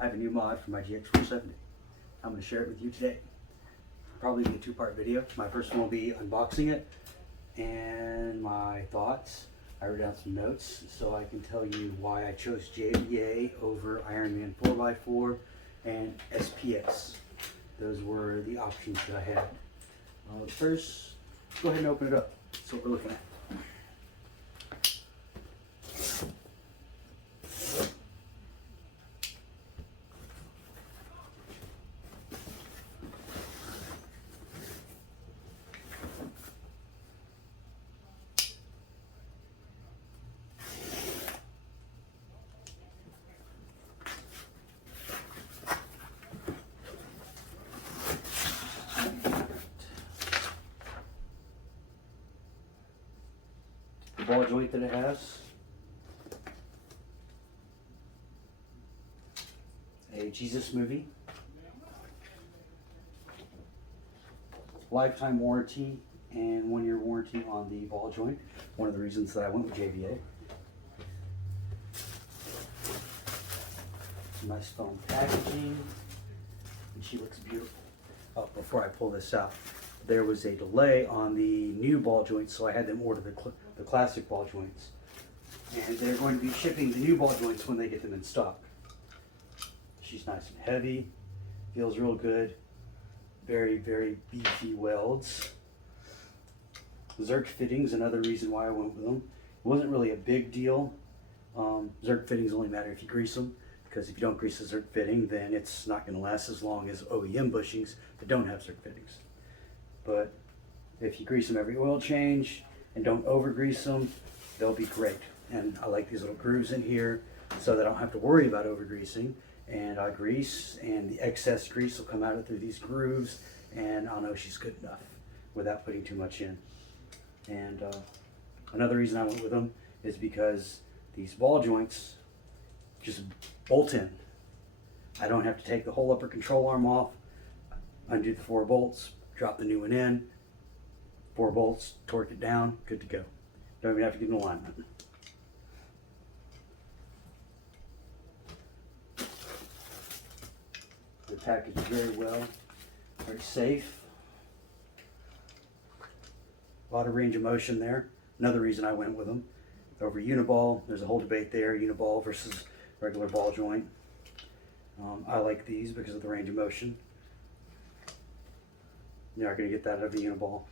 I have a new mod for my GX470. I'm going to share it with you today. Probably be a two-part video. My first one will be unboxing it and my thoughts. I wrote down some notes so I can tell you why I chose JBA over Ironman4x4 and SPS. Those were the options that I had. First, go ahead and open it up. That's what we're looking at. Ball joint that it has, a Jesus movie, lifetime warranty and 1-year warranty on the ball joint. One of the reasons that I went with JBA. Some nice foam packaging, and she looks beautiful. Oh, before I pull this out, there was a delay on the new ball joints, so I had them order the classic ball joints. And they're going to be shipping the new ball joints when they get them in stock. She's nice and heavy, feels real good, very, very beefy welds. Zerk fittings, another reason why I went with them. It wasn't really a big deal. Zerk fittings only matter if you grease them, because if you don't grease the Zerk fitting, then it's not going to last as long as OEM bushings that don't have Zerk fittings. But if you grease them every oil change and don't over grease them, they'll be great. And I like these little grooves in here so that I don't have to worry about over greasing. And I grease, and the excess grease will come out through these grooves, and I'll know she's good enough without putting too much in. And another reason I went with them is because these ball joints just bolt in. I don't have to take the whole upper control arm off, undo the 4 bolts, drop the new one in, 4 bolts, torque it down, good to go. Don't even have to get an alignment. They're packaged very well, very safe. A lot of range of motion there. Another reason I went with them. Over Uniball, there's a whole debate there, Uniball versus regular ball joint. I like these because of the range of motion. You're not going to get that out of a Uniball.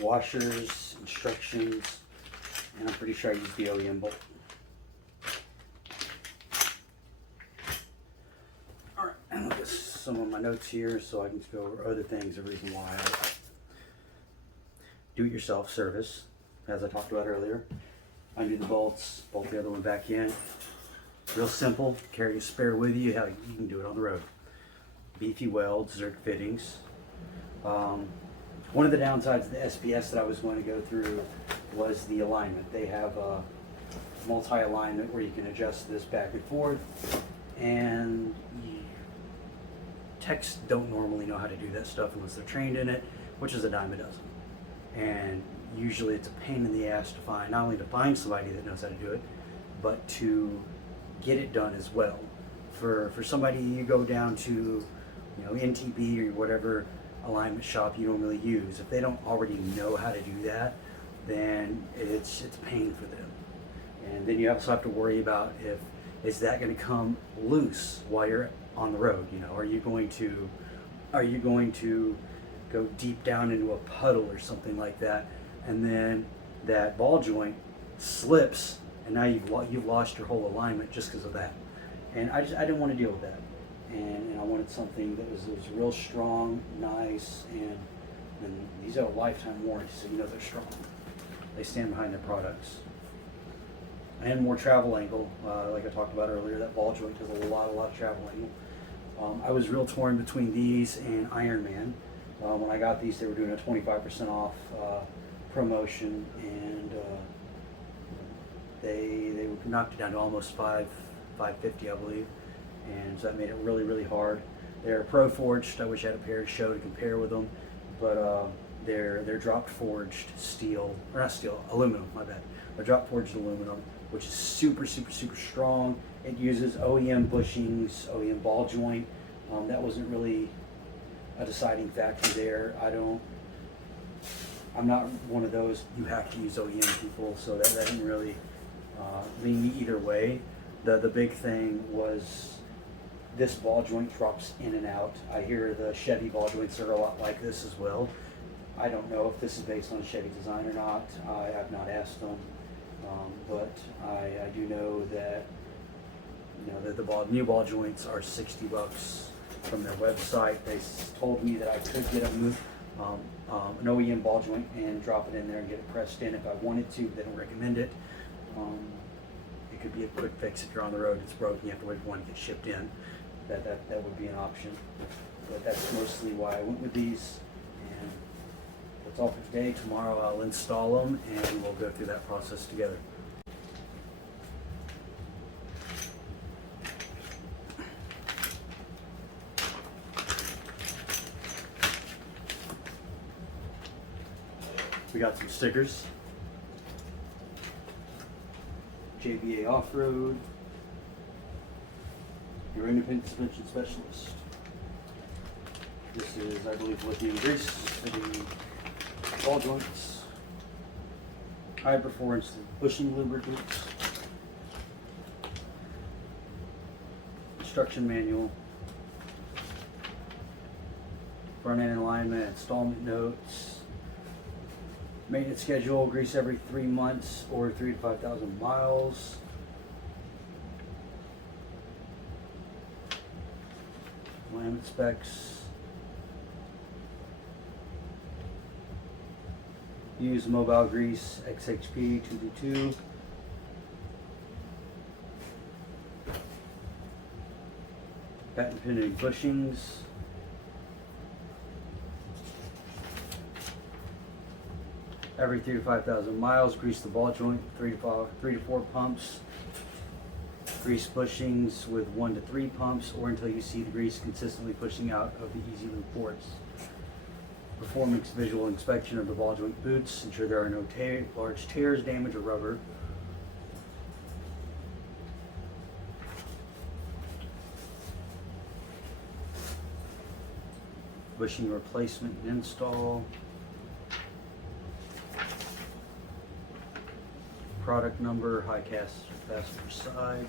Washers, instructions, and I'm pretty sure I used the OEM bolt. Alright, and look at some of my notes here so I can go over other things, the reason why I do-it-yourself service, as I talked about earlier. Undo the bolts, bolt the other one back in. Real simple, carry a spare with you, hell, you can do it on the road. Beefy welds, Zerk fittings. One of the downsides of the SPS that I was going to go through was the alignment. They have a multi-alignment where you can adjust this back and forth, and techs don't normally know how to do that stuff unless they're trained in it, which is a dime a dozen. And usually it's a pain in the ass to find, not only to find somebody that knows how to do it, but to get it done as well. For somebody you go down to, NTB or whatever alignment shop you normally use, if they don't already know how to do that, then it's a pain for them. And then you also have to worry about is that going to come loose while you're on the road. Are you going to go deep down into a puddle or something like that, and then that ball joint slips, and now you've lost your whole alignment just because of that. And I didn't want to deal with that, and I wanted something that was real strong, nice, and these are a lifetime warranty, so they're strong. They stand behind their products. And more travel angle, like I talked about earlier. That ball joint has a lot of travel angle. I was real torn between these and Ironman. When I got these, they were doing a 25% off promotion, and they knocked it down to almost $550, I believe, and so that made it really hard. They're Pro Forged. I wish I had a pair to show to compare with them, but they're drop forged steel, or not steel, aluminum, my bad. They're drop forged aluminum, which is super strong. It uses OEM bushings, OEM ball joint. That wasn't really a deciding factor there. I'm not one of those you have to use OEM people, so that didn't really lean me either way. The big thing was this ball joint drops in and out. I hear the Chevy ball joints are a lot like this as well. I don't know if this is based on Chevy design or not. I have not asked them, but I do know that the new ball joints are $60 from their website. They told me that I could get an OEM ball joint and drop it in there and get it pressed in if I wanted to. They don't recommend it. It could be a quick fix if you're on the road, it's broken, you have to wait for one to get shipped in. That would be an option. But that's mostly why I went with these. And that's all for today. Tomorrow I'll install them and we'll go through that process together. We got some stickers. JBA Off-Road, your independent suspension specialist. This is, I believe, lithium grease for the ball joints. High performance bushing lubricants. Instruction manual. Front end alignment, installment notes. Maintenance schedule, grease every 3 months or 3,000 to 5,000 miles. Alignment specs. Use mobile grease XHP 222. Patent pending bushings. Every 3,000 to 5,000 miles, grease the ball joint, 3 to 4 pumps. Grease bushings with 1 to 3 pumps, or until you see the grease consistently pushing out of the easy loop ports. Perform visual inspection of the ball joint boots. Ensure there are no large tears, damage, or rubber. Bushing replacement and install. Product number, high cast passenger side.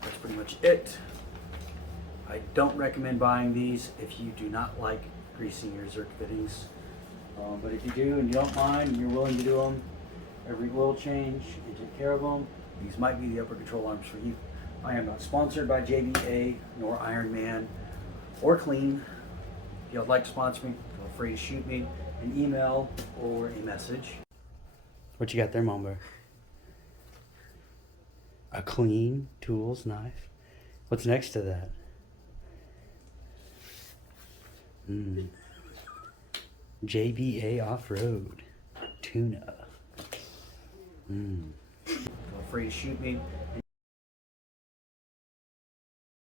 That's pretty much it. I don't recommend buying these if you do not like greasing your Zerk fittings. But if you do and you don't mind and you're willing to do them, every oil change and take care of them, these might be the upper control arms for you. I am not sponsored by JBA nor Ironman or Clean. If you'd like to sponsor me, feel free to shoot me an email or a message. What you got there, Mamba? A Clean tools knife. What's next to that? JBA Off-Road tuna. Feel free to shoot me